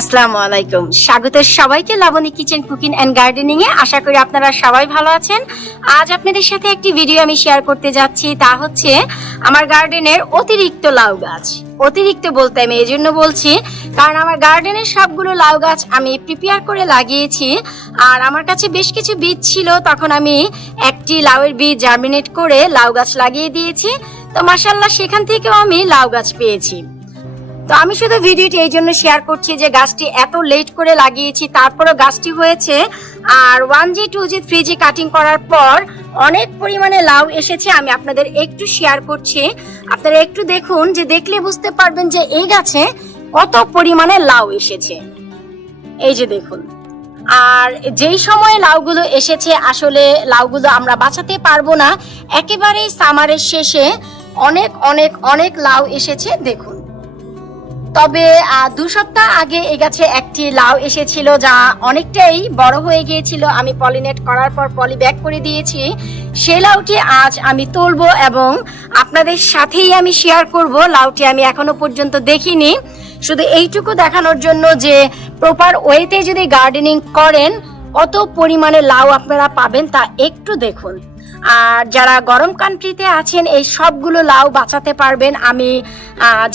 আসসালামু আলাইকুম, স্বাগত সবাইকে Laboni kitchen cooking and gardening এ। আশা করি আপনারা সবাই ভালো আছেন। আজ আপনাদের সাথে একটি ভিডিও আমি শেয়ার করতে যাচ্ছি, তা হচ্ছে আমার গার্ডেনের অতিরিক্ত লাউ গাছ। অতিরিক্ত বলতে আমি এই জন্য বলছি কারণ আমার গার্ডেনের সবগুলো লাউ গাছ আমি প্রিপেয়ার করে লাগিয়েছি, আর আমার কাছে বেশ কিছু বীজ ছিল। তখন আমি একটি লাউয়ের বীজ জার্মিনেট করে লাউ গাছ লাগিয়ে দিয়েছি। তো মাশাআল্লাহ, সেখান থেকেও আমি লাউ গাছ পেয়েছি। তো আমি শুধু ভিডিওটি এই জন্য শেয়ার করছি যে গাছটি এত লেট করে লাগিয়েছি, তারপরও গাছটি হয়েছে। আর 1G 2G 3G কাটিং করার পর অনেক পরিমাণে লাউ এসেছে। আমি আপনাদের একটু শেয়ার করছি, আপনারা একটু দেখুন, যে দেখলে বুঝতে পারবেন যে এই গাছে কত পরিমাণে লাউ এসেছে। এই যে দেখুন, আর যেই সময়ে লাউগুলো এসেছে আসলে লাউগুলো আমরা বাঁচাতে পারবো না। একেবারেই সামারের শেষে অনেক অনেক অনেক লাউ এসেছে দেখুন। তবে 2 সপ্তাহ আগে এই গাছে একটি লাউ এসেছিল, যা অনেকটাই বড় হয়ে গিয়েছিল। আমি পলিনেট করার পর পলি ব্যাক করে দিয়েছি। সেই লাউটি আজ আমি তুলবো এবং আপনাদের সাথেই আমি শেয়ার করব। লাউটি আমি এখনো পর্যন্ত দেখিনি, শুধু এইটুকু দেখানোর জন্য যে প্রপার ওয়েতে যদি গার্ডেনিং করেন কত পরিমাণে লাউ আপনারা পাবেন তা একটু দেখুন। আর যারা গরম কান্ট্রিতে আছেন এই সবগুলো লাউ বাঁচাতে পারবেন। আমি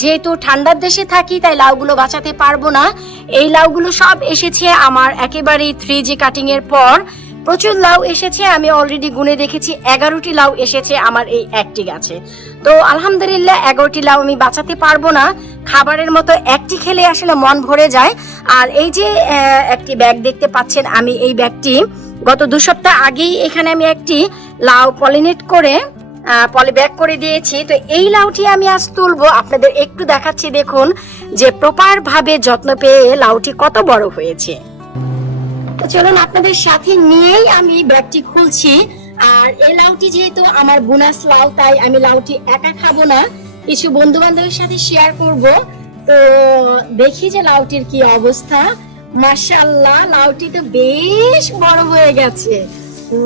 যেহেতু ঠান্ডার দেশে থাকি তাই লাউগুলো বাঁচাতে পারবো না। এই লাউগুলো সব এসেছে আমার একেবারেই 3G কাটিং এর পর। প্রচুর লাউ এসেছে, আমি অলরেডি গুনে দেখেছি 11টি লাউ এসেছে আমার এই একটি গাছে। তো আলহামদুলিল্লাহ 11টি লাউ আমি বাঁচাতে পারবো না, খাবারের মতো একটি খেলে আসলে মন ভরে যায়। আর এই যে একটি ব্যাগ দেখতে পাচ্ছেন, আমি এই ব্যাগটি গত 2 সপ্তাহ আগেই এখানে আমি একটি লাউ পলিনেট করে পলি ব্যাগ করে দিয়েছি। তো এই লাউটি আমি আজ তুলবো, আপনাদের একটু দেখাচ্ছি। দেখুন যে প্রপার ভাবে যত্ন পেয়ে লাউটি কত বড় হয়েছে। তো চলুন আপনাদের সাথে নিয়েই আমি ব্যাগটি খুলছি। আর এই লাউটি যেহেতু আমার বোনাস লাউ, তাই আমি লাউটি একা খাবো না, কিছু বন্ধু বান্ধবের সাথে শেয়ার করব। তো দেখি যে লাউটির কি অবস্থা। মাশাআল্লাহ, লাউটি তো বেশ বড় হয়ে গেছে।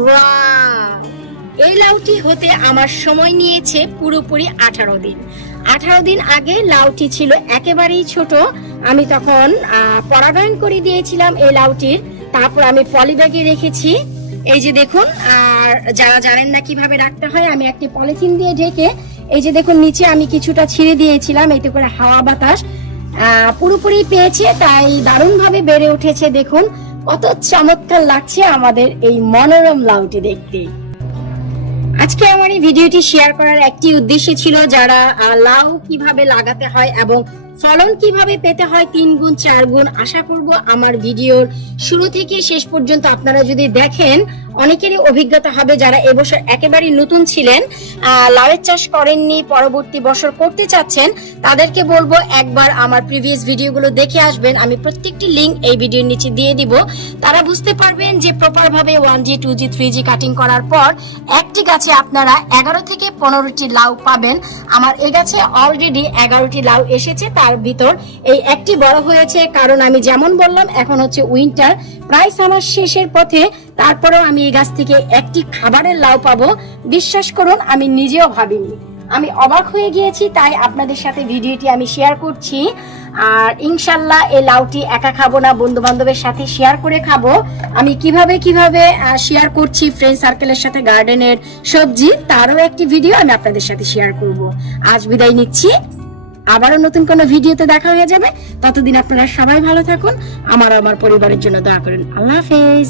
ওয়াও! এই লাউটি হতে আমার সময় নিয়েছে পুরোপুরি 18 দিন। 18 দিন আগে লাউটি ছিল একেবারেই ছোট। আমি তখন পরাগায়ন করে দিয়েছিলাম এই লাউটির, তারপর আমি পলি ব্যাগে রেখেছি। এই যে দেখুন, আর যারা জানেন না কিভাবে রাখতে হয়, আমি একটি পলিথিন দিয়ে ঢেকে এই যে দেখুন নিচে আমি কিছুটা ছিঁড়ে দিয়েছিলাম, এতে করে হাওয়া বাতাস পুরোপুরি পেয়েছে, তাই দারুণ ভাবে বেড়ে উঠেছে। দেখুন কত চমৎকার লাগছে আমাদের এই মনোরম লাউটি দেখতে। আজকে আমার এই ভিডিওটি শেয়ার করার একটি উদ্দেশ্য ছিল, যারা লাউ কিভাবে লাগাতে হয় এবং ফলন কিভাবে পেতে হয় 3 গুণ 4 গুণ। আশা করব আমার ভিডিওর শুরু থেকে শেষ পর্যন্ত আপনারা যদি দেখেন অনেকেরই অভিজ্ঞতা হবে। যারা এবছর একেবারে নতুন ছিলেন, লাউয়ের চাষ করেননি, পরবর্তী বছর করতে চাচ্ছেন, তাদেরকে বলবো একবার আমার প্রিভিয়াস ভিডিওগুলো দেখে আসবেন। আমি প্রত্যেকটি লিংক এই ভিডিওর নিচে দিয়ে দিব। তারা বুঝতে পারবেন যে প্রপার ভাবে 1G 2G 3G কাটিং করার পর একটি গাছে আপনারা 11 থেকে 15টি লাউ পাবেন। আমার এই গাছে অলরেডি 11টি লাউ এসেছে, তার ভিতর এই একটি বড় হয়েছে। কারণ আমি যেমন বললাম এখন হচ্ছে উইন্টার, প্রায় সামার শেষের পথে, তারপরেও আমি এই গাছ থেকে একটি খাবারের লাউ পাবো, বিশ্বাস করুন আমি নিজেও ভাবিনি। আমি অবাক হয়ে গিয়েছি, তাই আপনাদের সাথে ভিডিওটি আমি শেয়ার করছি। আর ইনশাল্লাহ এই লাউটি একা খাবো না, বন্ধু বান্ধবের সাথে শেয়ার করে খাবো। আমি কিভাবে শেয়ার করছি ফ্রেন্ড সার্কেলের সাথে গার্ডেনের সবজি, তারও একটি ভিডিও আমি আপনাদের সাথে শেয়ার করব। আজ বিদায় নিচ্ছি, আবারও নতুন কোনো ভিডিওতে দেখা হয়ে যাবে। ততদিন আপনারা সবাই ভালো থাকুন, আমার পরিবারের জন্য দোয়া করেন। আল্লাহ হাফেজ।